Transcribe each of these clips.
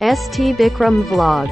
ST Bikram Vlog.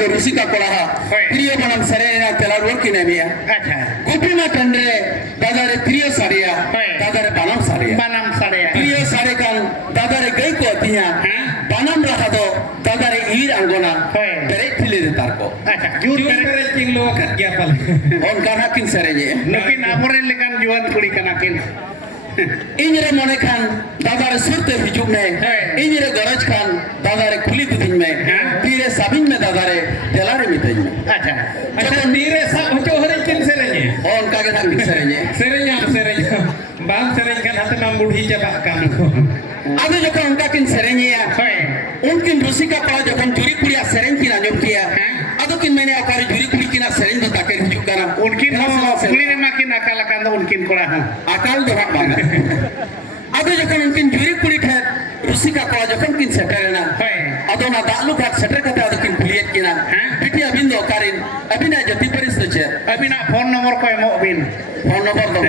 Rusika kolaha trio banam sarena telar worki nemia gopi ma tendre dadare trio saria dadare banam saria trio sare kan dadare gai ko tiya banam rahado dadare ir angona bere thile tarko jur bere tinglo kat gya pal on kana kin sarenye nukin amore lekan juan kuli kanakin Injire mone kan dadare surte hijuk me injire garaj kan dadare kuli kutin me dire sabin me dadare telare mitej me acha dire sa hocho hore kin serenya on kage nak serenya bang serenya kan hate nam budhi jaba kan ado jokon unka kin serenya unkin rusika kala jokon juri kuria sereng kin anjom kiya ado kin mene akari juri kuri kina sereng do taker hijuk kana unkin kuli ne makin akal kan unkin kola akal do hak bang ado jokon unkin juri kuri khat rusika kala jokon kin seterena ado na dalu khat seter kata ado kin kuliyet kina piti abindo karin abina jati paris doche abina phone number ko emo bin phone number do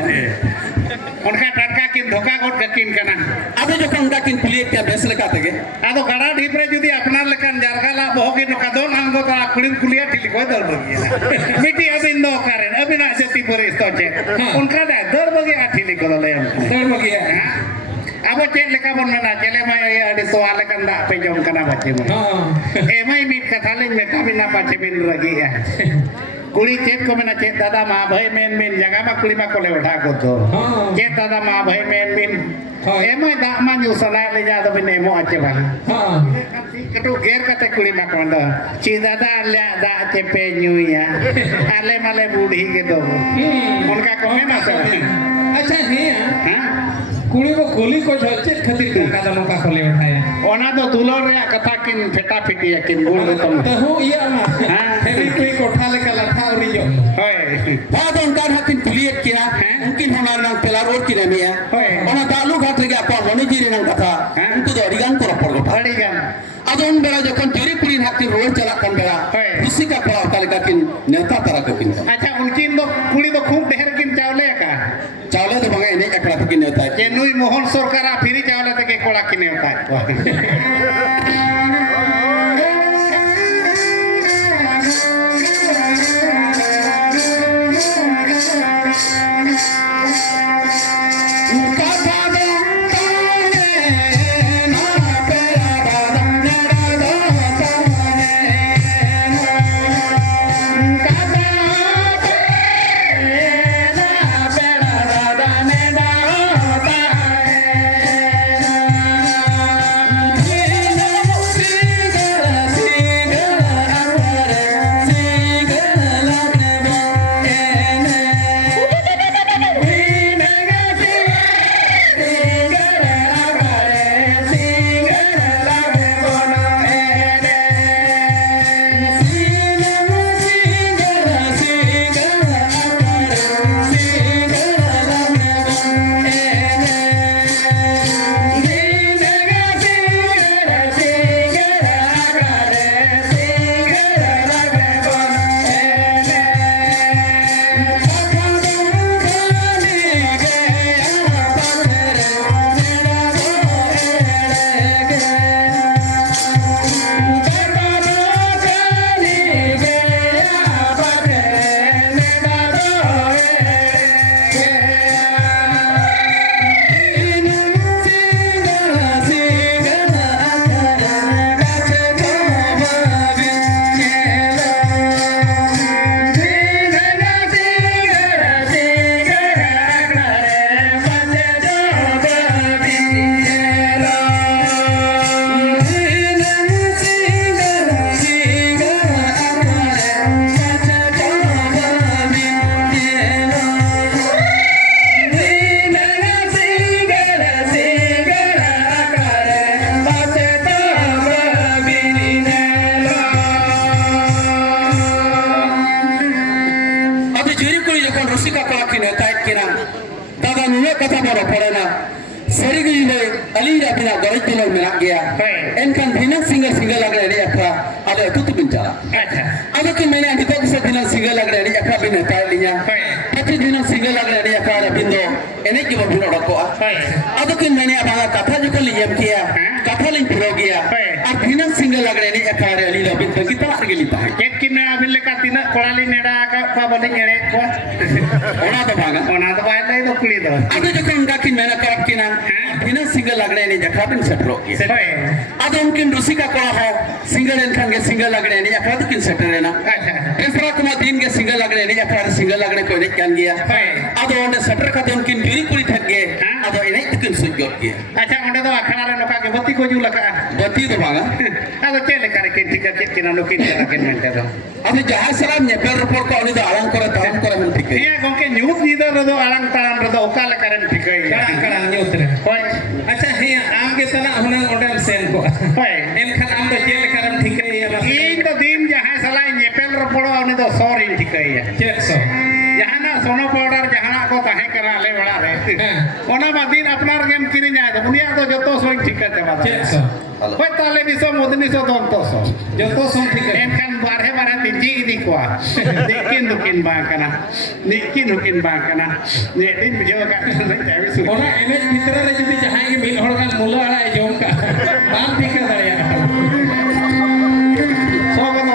उनका टटका किन धोखा coat किन कना आदो जो कंगा किन police क्या बेसले का तगे आदो गड़ा ढीपरे जुदी अपना लेकन जरगाला बहोगी नो कदो नांगो ता कुलिन कुलिया ठिली को दर बगी मिटी अबिन दो कारण अबिना जति परिस तो जे उनका दर बगी आठिली को ले दर बगी अब चेक लेका बन मना चले माय अडे तो आले kan दा पे जम कना बच्चे मन ए माय मिट कथा ले में कबिना पाछे बिन रगी है कुड़ी चेक को मैंने चेक दादा माँ भाई मेन मेन जगह में कुड़ी में को ले उठा को तो चेक दादा माँ भाई मेन मेन एमो दा मान यू सलाह ले जा तो बिने एमो अच्छे बाला कटु गेर कते कुड़ी में को दा ची दादा ले दा चे पे न्यू या आले माले बूढ़ी के दो उनका कमे ना सर अच्छा है कुड़ी को गोली को चेक खातिर का दनो का खोले उठाया ओना तो दुलोर रे कथा किन फेटा फेटी किन गुड़ तुम तो हो ये मा फेरी कोई कोठा ले का लठा और जो होय बाद उनका हकिन पुलिस किया उनकी होना ना पेला रोड की नेमिया ओना दालू घाट रे apa मनी जी रे कथा उनको तो अडिगान को रपड़ को अडिगान adon bela jokon juri kuri hakki road chala kan bela rusika kala kala kin नेता तरह को किन अच्छा उनकिन दो कुड़ी तो खूब ढेर किन चावले का चावले तो बंगा इने एकड़ा तो किन नेता के नुई मोहन सरकार फिरी चावले तक कोड़ा किने होता है Seri ini Ali dah pernah goreng tulang menak dia. Enkan dinang single lagi ni akra ada itu tu bincang. Ada tu mana di kau bisa dinang single lagi ni akra bina talinya. Tapi dinang single lagi ni akra ada bindo. Enek juga bina rokok. Ada tu mana apa kata juga liam kia. Kata liam piro kia. Ar dinang single lagi ni akra Ali dah bindo kita lagi lipat. Ket kena abin lekat tina kolali neda ka balik nyere ko. Ona tu bangga. Ona tu baik lagi tu kulit tu. Ada juga enggak kini mana kerap kina. Dinang single lagi ni akra bin setro. Ada mungkin rusika kalau ho single enkan ke single lagi ni akra tu kin setter na. Esra kuma din ke single lagi ni akra single lagi ko enek kan dia. Ada orang setter kata mungkin juri kulit hage. Ada enek tu kin sujud dia. Acha onda tu akhara re noka ke bati ko jula ka. Bati tu bangga. Ada cele kare ke tiket kena nukin kena ken mente tu. Ada jahat salam nyepel report kau ni tu alang kore tahan kore mesti ke. Iya gongke nyut ni tu redo alang taram redo okal karen tikai. Kadang nyut re. Hoi. Acha he am ke sana hunang odem sen ko. Hoi. Enkan am do cel karam thikai ya. In tu din jahat salah nyepel report ni tu sorry tikai ya. Cek so. Jahana sono powder jahana ko tahe kara le bada re. Ona badin apnar game kiri nya tu dunia tu joto sorry tikai jaba. Cek so. Hoi tale biso modni so don to so. Joto som thikai. Enkan barhe tinji di kuah. Dikin dukin bang kana. Dikin bang kana. Ni din bujau ka jawi su. Ona enek bhitra re jodi jahay ke mil hor kan mula ara jom ka. Bang thika dare ya. So ko no.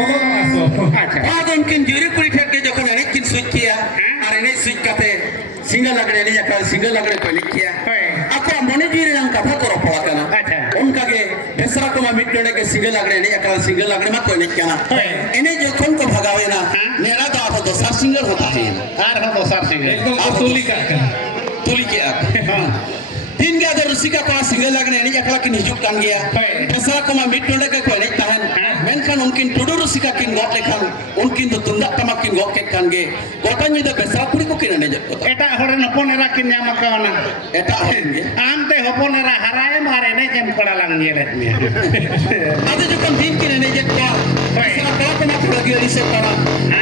Bodo aso. Acha. Ada mungkin juri kulit hage jokon enek kin switch kia. Ar enek switch kate single lagi ni akra single lagi ko enek kia. Aku mone jiri yang kata koro pola kana. Unka ke besra ko ma mitne ke single lagi ni akra single lagi ma ko enek kana. Ene jokon ko bhagawe na. Nera to apa dosar single hota hai. Ar ho dosar single. Ekdom tuli ka kan. Tuli ke ak. Din ga ada rusika ko single lagi ni akra kin hijuk kan gaya. Besra ko ma mitne ke ko enek tahan. Menkan mungkin tudur rusika kin got lekhan mungkin tu tundak tamak kin got ket kan ge. Gotanya ida besra kuri ko kin ane jok. Eta horen hopon era kin nyama kawana. Eta horen ge. Ante hopon era harae mare ne kem kola lang yelet ni. Ada jokon din kin ane jok ko. Besra ko ko ma lagi riset tara.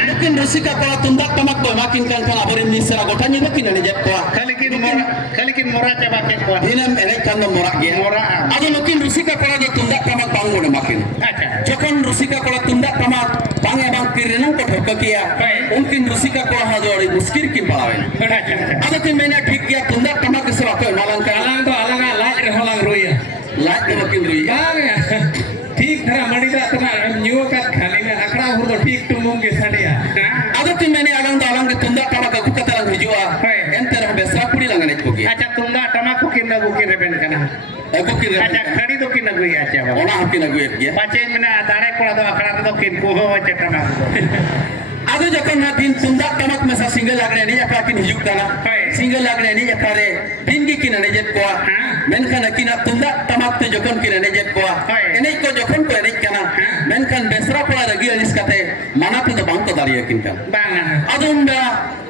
Mungkin rusika ko tundak tamak ko makin kan kan aborin ni sera gotanya ida kin ane jok ko. Kalikin mora coba ket ko. Dinam enek kan morak ge. Mora. Ada mungkin rusika ko ada tundak tamak bangun makin. Acha. Jokon rusika ko tundak tamak bang abang kirenang ko thokka kiya. Mungkin rusika ko hado ari muskil kin palawen. Ada kin mena thik kiya tundak tamak ke sera ko malang kan. Alang to alang laj re holang ruya. Laat ke makin rui. Bang ya. Thik dhara mani da tana nyu kat khani me akra hur do thik tumung ke sadia. Ada kin mena alang ke tundak tamak ku katalang hijua. Enter besra puri langan ek kogi. Acha tunda tamak ko kin nagu kin reben kana. Aku kira. Acha khadi do kin nagu ya acha. Ona hakin aku ek ya. Pachen mena dare kola do akra do kin ko ho acha tamak. Ada jokon na din tundak tamak masa single lagre ni apa kin hijuk kana. Single lagre ni akare din gi kin ane jet ko. Menkan akina tundak tamak te jokon kin ane jet ko. Ene ko jokon ko ane kana. Menkan besra pala ragi anis kate mana pe to bang to dariya kin kan. Bang. Adunda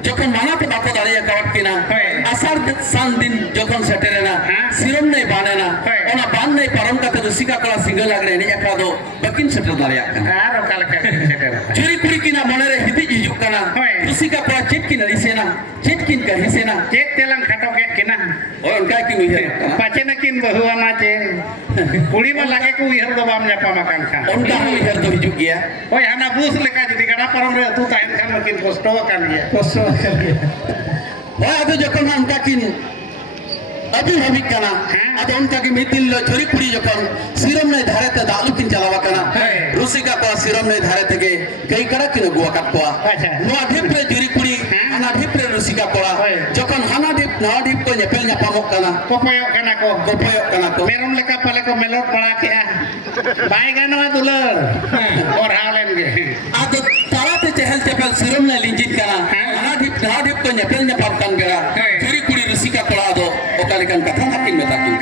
jokon mana pe bako dariya kawat kina. Asar san din jokon seterena. Sirom nei banana. Ona ban nei param kate rusika kala single lagre ni akado bakin seter dariya kana. Aro kala ka seter. Juri kuri kina monere hiti hijuk kana. Rusika kala chetkin risena. Chetkin ka hisena. Cek telang khato ket kina. Oh unka kin uihar kana. Pachen kin bahuana che. Kuri ma lage ku uihar do bam nyapa makan kha. Unka uihar do hijuk gya. Oi hana bus leka jadi kada param re tu tahen kan makin kosto kan dia. Kosto kan dia. Wah ada jokon unka kin अभी हमी कना अब उनका की मितिल छोरी पुरी जकन सिरम ने धारे ते दालू किन चलावा कना रुसिका को सिरम ने धारे ते के कई कड़ा किन गुआ काट कोआ नो अधिप्रे छोरी पुरी अना अधिप्रे रुसिका कोला जकन हना डिप ना डिप को नेपेल न्यापामक कना Kopoyo kana ko. को Meron leka pala ko melot pala ke ah. Bai gano dulur. Or halen ge. अब तारा ते चहल चपल सिरम ने लिंजित कना हना डिप को नेपेल न्यापाम कन गरा छोरी पुरी रुसिका कोला दो ओकालिकन कथा नाकिन में ताकिन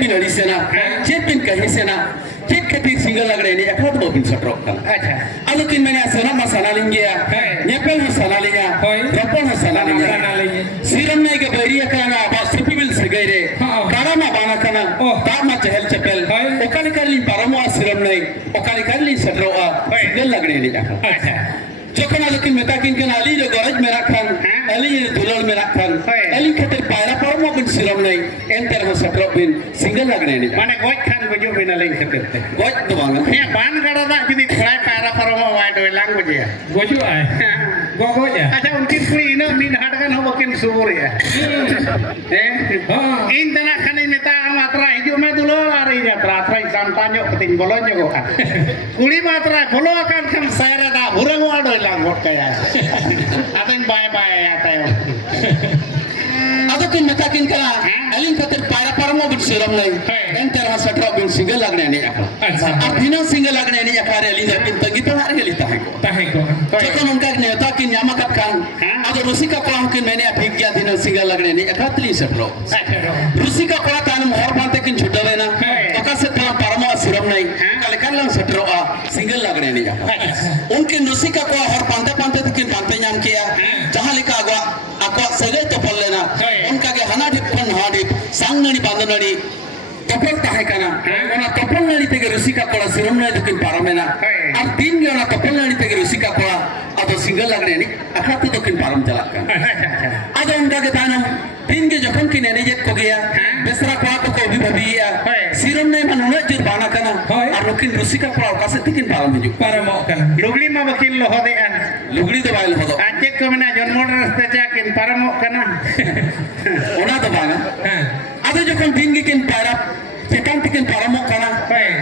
bin adi sena chet bin kahi sena chet khatir single lagre ni akhat bo bin satrok kan acha alo kin mene asana masana lingya nyepel masana linya rapon masana linya siram nai ke bariya kana ba sipibil segaire karama bana kana tama chehel chepel okali kalin paramo siram nai okali kalin satroa single lagre ni akhat acha যখন আলোকিন মেতাকিন কেন আলী রে গরজ মেরা খান আলী রে দুলাল মেরা খান আলী খাতে পায়রা পরমো বিন সিরম নাই enter মা সট্র বিন single লাগনে নি মানে গoj খান গজু বিন আলী খাতে গজ তো বাং হে বান গাড়া দা যদি খড়ায় পায়রা পরমো ওয়াই দই লাং গজিয়া Goju ay. Gogo ya. আচ্ছা উনকিন কুড়ি ইনা মিন হাটগান হবো কিন সুবুরিয়া ইন তানা খানি মেতা মাত্রা হিজু মে দুলো আর ই যাত্রা আত্রা সামতাño keting bolon jago kan ku리 matra bolo akan kan saira da burang wado lang hot kaya atin bye bye ya tayo adokin metakin kala aling খাতে পায়রা পরমো বিন সিরম নাই এন্টার মা সট্র বিন সিঙ্গেল লাগনে নি Acha. আর দিনা সিঙ্গেল লাগনে নি আকারে আলী জাকিন তঙ্গি তো আর গেলি তাহে কো Tahe ko. যখন উনকা নেতা কিন নামাকাত খান আদো রসিকা কোলা কিন মেনে ভিজ্ঞা দিনা সিঙ্গেল লাগনে নি একাতলি সট্র Rusika kola tanam hor bante kin chutawe na oka se tala parama siram nai kale kallang satro a single lagne ni ja unkin rusika ko hor bante bante kin bante nyam kiya jaha lika agwa akwa sagai to pollena unka ge hana dip kon ha dip sangnani bandanani topol tahe kana ona topol nani tege rusika kola siram nai kin paramena ar tin ge ona topol nani tege rusika kola ado single lagne ni akatu to kin param jalak kan ado unka ge tanam दिन के जखन की नेने जेत को गया Besra Cola को भी भबिया सिरम ने मनुना जुर बाना kana আর লকিন রসিকা কোলা কাছে তিকিন পারম হিজু Para mo kan. lugli ma bakil loho de an লুগড়ি তো বাইল হতো ajek ko mena jonmo raste jakin paramo kana ওনা তো বানা আদো যখন দিন কে কিন পারা চেতান তিকিন পারম kana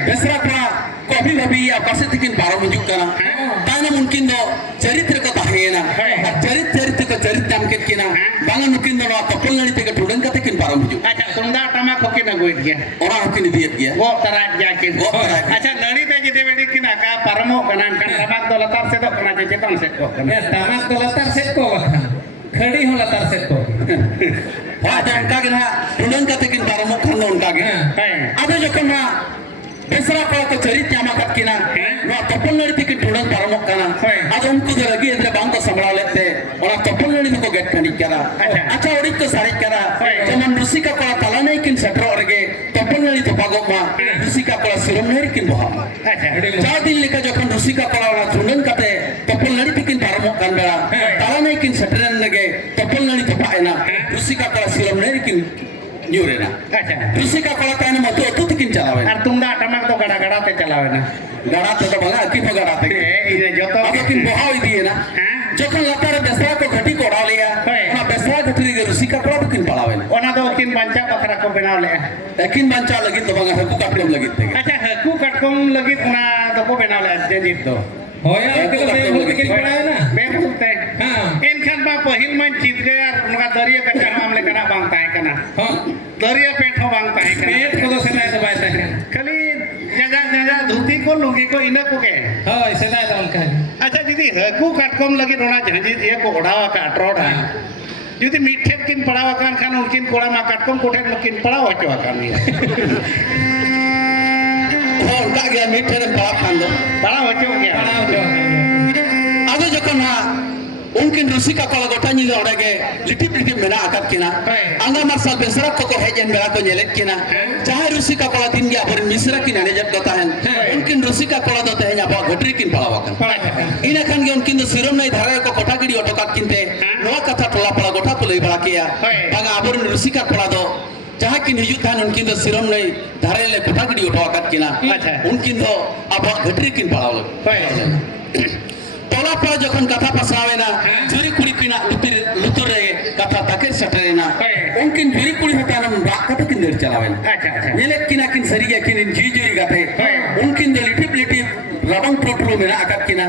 বেসরা কোলা কবি ভবিয়া কাছে তিকিন পারম হিজু kana তানা মুমকিন দো চরিত্র को তাহেনা আর চরিত্র को চরিত্র নাম কে কিনা বাংলা মুমকিন দো তপল নড়ি থেকে টুডন কাতে কিন পারম হিজু acha tunda tama ko kina goit gya ওরা হকিন দিয়েত গিয়া go tarat jakin Go tarat. acha nari te jide bedi kina ka paramo kana kan rabak do latar se do kana chetan se ko kana Ya tamak to latar set ko bahkan. Khadi ho latar set ko. হ্যাঁ তো উনকা কে না টুডন কাতে কিন পারম খান উনকা কে hai আদো যখন না বেসরা কোলা को চরিত্র নামাকাত কিনা না তপল নড়ি থেকে টুডন পারম কানা আদো উनको जो लगी इधर बांग को संभाल लेते और तपल नड़ी को गेट खनी करा अच्छा ओड़ी को सारी करा जमन रुसिका कोला तला नहीं किन सट्रो औरगे तपल नड़ी तो पागो मा रुसिका कोला सिरम नहीं किन बहा acha चार दिन लेकर जखन रुसिका कोला वाला चुंडन कते तपल नड़ी तिकिन पारमो कान बेड़ा तला नहीं किन सट्रन लगे तपल नड़ी तो पाएना रुसिका कोला सिरम नहीं किन न्यूरेना acha रुसिका कोला ताने मतो तो तिकिन चलावे ar tunda tamak do gada gada te chalawe na गाड़ा तो बगा की गाड़ा थे ine joto अब किन बहाव दिए ना যখন লাতারে বেসরা को घटी को उड़ा लिया ना बेसरा घटी के रुसिका कोला तो किन पड़ावे ना ona do kin banca bakra ko benaw le लेकिन बंचा लगी तो बगा हकु काटम लगी थे acha haku katkom lagi una do ko benaw le jadit do Hoya ke le mo tikin pala na. betul te Ha. enkan ba pahil man chit gaya unka dariya kacha hamle kana bang tae kana Ha. dariya petho bang tae kana Pet ko do senai to bai ta. khali jaga dhuti ko lungi ko ina ko ke Hoy senai to kan. acha jidi haku katkom lagi ona janji ye ko odawa ka atroda judi mithet kin padawa kan kan unkin kola ma katkom koten kin padawa choa kan ni और उनका गया मीठे ने बड़ा खान दो padawa choa gya Para jo. आगे जो कना उनकिन रुसिका कोला गोटा नी ओड़े के लिटिप लिटिप मेना आकत किना अंगा मार्शल बेसरा को हेजन बेरा को नेलेट किना चाहे रुसिका कोला दिन गया पर मिश्रा किना ने जब दोता है उनकिन रुसिका कोला दोते हैं या घटरी किन Padwa kan ina kan ge unkin do sirom nai dhare ko kota gidi otokat kinte noa katha tola pala gota ko lei bala kiya banga abor rusika kola do जहाँ किन हिजू थान उनकिन दो सिरम नहीं धारे ले कोठा गड़ी उठवा कत किना उनकिन दो अब घटरी किन पड़ावल तोला पड़ा जखन कथा पसावे ना जुरी कुड़ी किना लुतुर रे कथा ताकेर सटरे ना उनकिन जुरी कुड़ी होता ना रात कथा किन देर चलावे acha acha नेले किना किन सरिया किन जी जुरी गाथे उनकिन दो लिटिप लिटिप रबंग प्रोट्रो मेरा आकत किना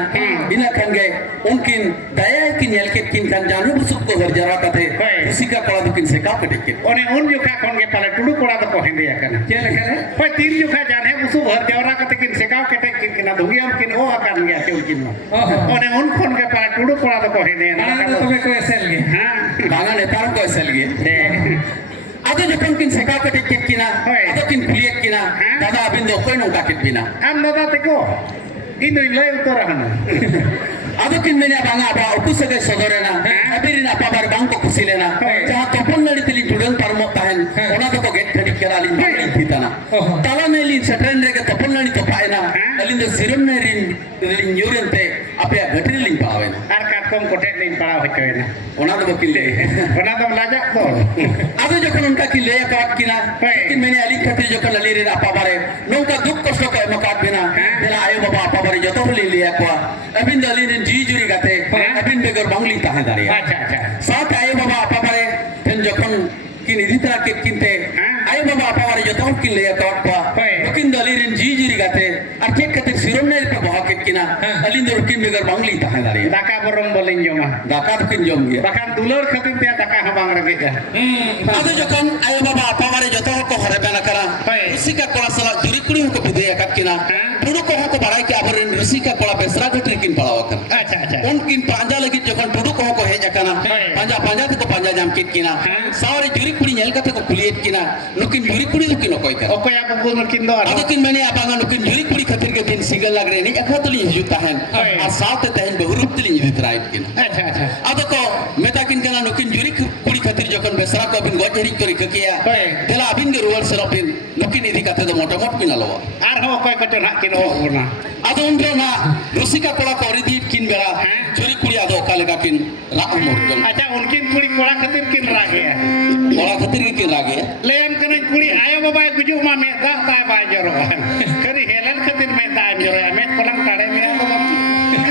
इना kan ge उनकिन दया किन नेल के किन kan जानु busuk को घर जरा कथे rusika कोला दो किन से का कटे के one un jukha kon ge pala tudu kola do ko hindia kana Che le kale. pai tin jukha jane busu bhar jawra kate kin sekao kete kin kina dhugiam kin o akan gya te unkin no one un kon ge pala tudu kola do ko hindia na Para to be ko esel ge. ha बांगा नेतार को ऐसा लगे ado jokon kin seka kete ket kina Hoi. ado kin kuliet kina Ha? dada abin do koy nongka ket bina am dada teko ini lay utarahana ado kin menya banga aba uku sege sodorena abirina pabar bangko kusilena Hoi. jaha topon nadi tili tudang parmo tahen ona to ko get thani keralin bangin pitana Oh. tala melin setren rege topon nadi topaena alin do sirum nerin lin nyurente apya gatri lin pawena ar katkom kotek lin pala hoyena ona do bakile ona dam lajak to ado jokon unka ki leya kat kina Hoi. kin menya ali khatir jokon alire apa bare nongka duk kosto ko emakat bina bela ayo baba apa bare joto holi leya ko abin dalin ji juri gate abin begor bangli tahe daria acha acha साथ आए बाबा आपा बारे तेन जखन कि निधि तरह के किनते आए बाबा आपा बारे जो तो किन ले काट पा लेकिन दलीरिन जी जी गाते आर्थे कते सिरम ने पे बहा के किना अलिन दर किन बेगर बांगली ताहे दारे daka borong boleh joma दाका तो किन जम गया bahkan dulur khatir dia daka habang rage ja आदो जखन आए बाबा आपा बारे जो तो को हरे बेना करा उसी का कोला सला जुरी कुड़ी को बिदे काट किना टुडु को को बड़ाई के आबरन ऋषि का कोला बेसरा घटरी किन पड़ावा कर acha acha उनकिन पांजा लगी जखन टुडु को हेज अकना पांजा पांजा को पांजा जाम कित किना सावरे जुरी कुड़ी नेल कते को कुलियत किना नुकिन जुरी कुड़ी किन कोई कर okoy apa pun kindo आदो किन मैंने आपा नुकिन जुरी कुड़ी खतिर के दिन सिगल लग रहे नहीं अखा तुली हिजुत ताहन आ साथ तहन बहुरूप तुली हिजुत राइट किन acha acha आदो को मेता किन कना नुकिन जुरी कुड़ी खतिर जखन बेसरा को बिन गज हरी करी किया देला अबिन के रुवर सरपिन नुकिन इदी कते दो मोटा मोट किन लवा ar ho okoy kacon hak kino bona आदो उनरो ना रुसिका कोला को रिदीप किन बेरा जुरी कुड़ी आदो काले का किन रा उमर जम acha unkin kuri kora khatir kin rage Cola खतिर के किन लागे lem kena kuri ayo baba gujuk ma me dah ta ba jero kari helan khatir me ta jero me kolang tare me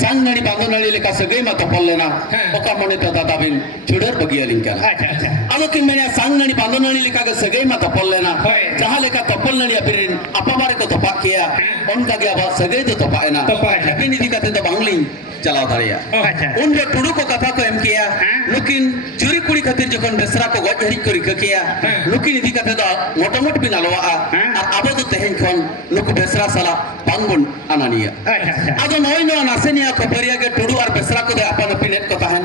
सांगणी बांधून लेका सगळे मा तपल्लेना ओका मने तदा दाबिन चुडर बगिया लिंका acha acha आलो किन मने सांगणी बांधून लेका ग सगळे मा तपल्लेना जहां लेका तपल्लनी अपिरिन अपबारे को तपा किया उनका गया बा सगळे तो तपाएना लेकिन इदी कते तो बांगली चलाव दारिया उन रे टुडु को कथा को एम किया लेकिन जुरी कुड़ी खातिर जखन बेसरा को गज हरी करी किया लेकिन इदी कते तो मोटा मोट बिन आलोआ और आबो तो तेहन खन नुकु बेसरा साला बांगबन अनानिया आदो नय नो नासेनिया को परिया के टुडु और बेसरा को दे अपन पिनेट को ताहन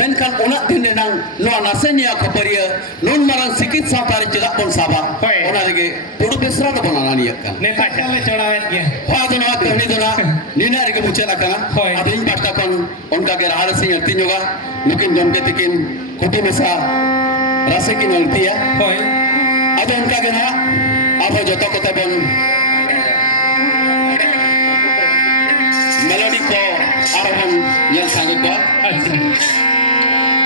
मेनखान ओना दिन नंग नो नासेनिया को परिया नुन मारन सिकित सातारी चिला पन साबा ओना लगे टुडु बेसरा तो बनानिया का नेता चले चढ़ावेत गया आदो नो कहनी दोना निना रे के मुचला kana adin पाटा kon उनका के राहर से यति जोगा लेकिन जम के तिकिन खोटी मेसा रासे की नलती है होय आदो उनका के ना अब जतो को तबन मेलोडी को आरहन यन संगे को अच्छा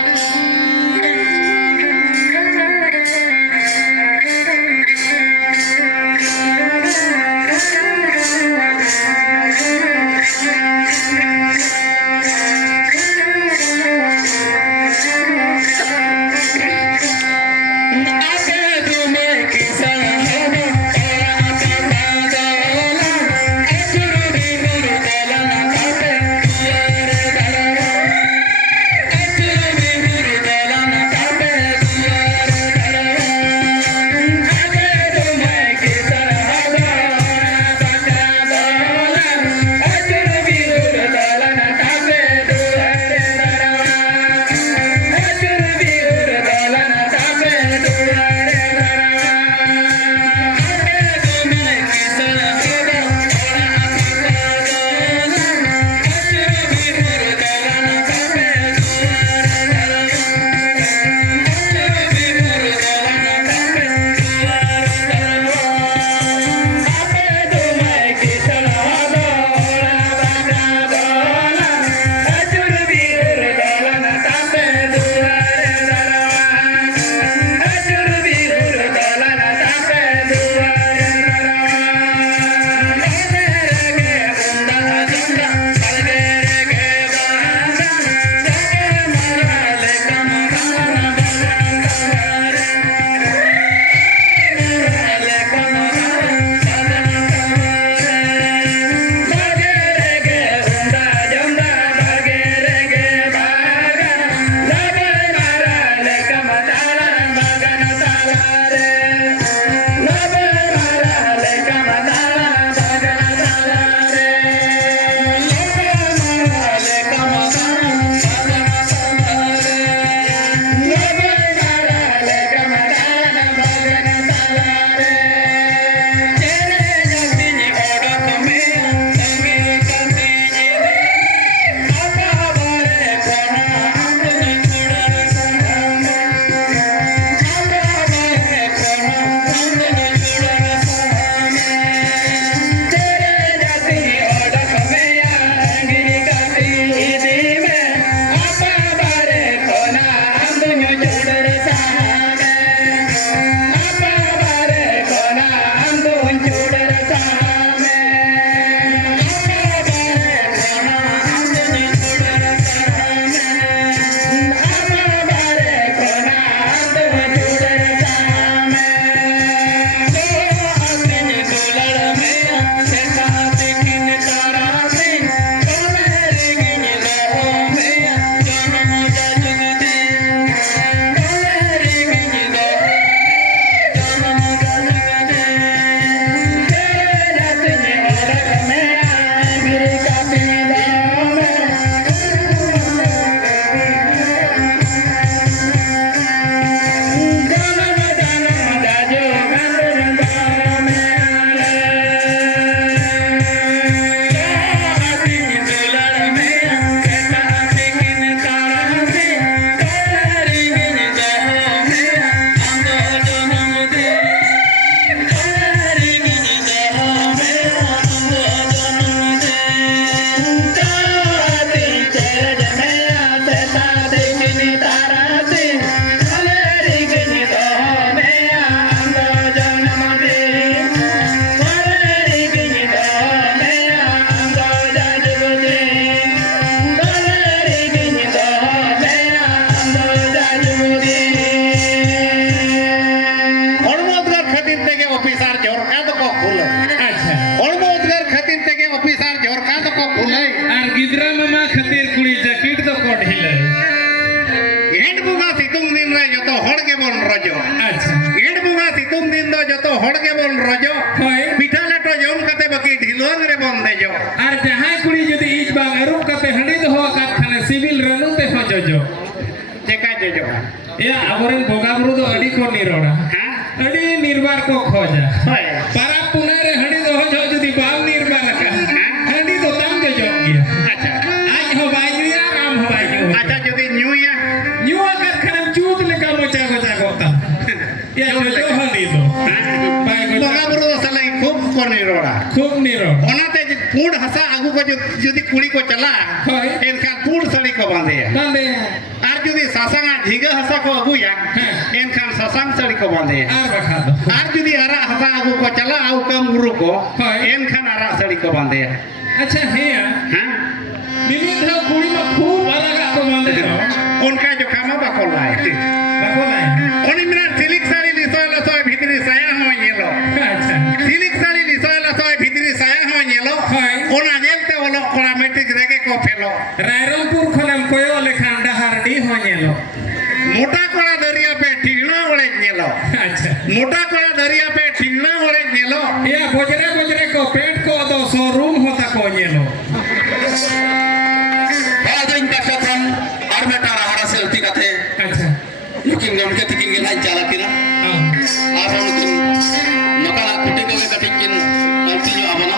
Thank you. Noka kuting ko kating kin, nanti yo abana.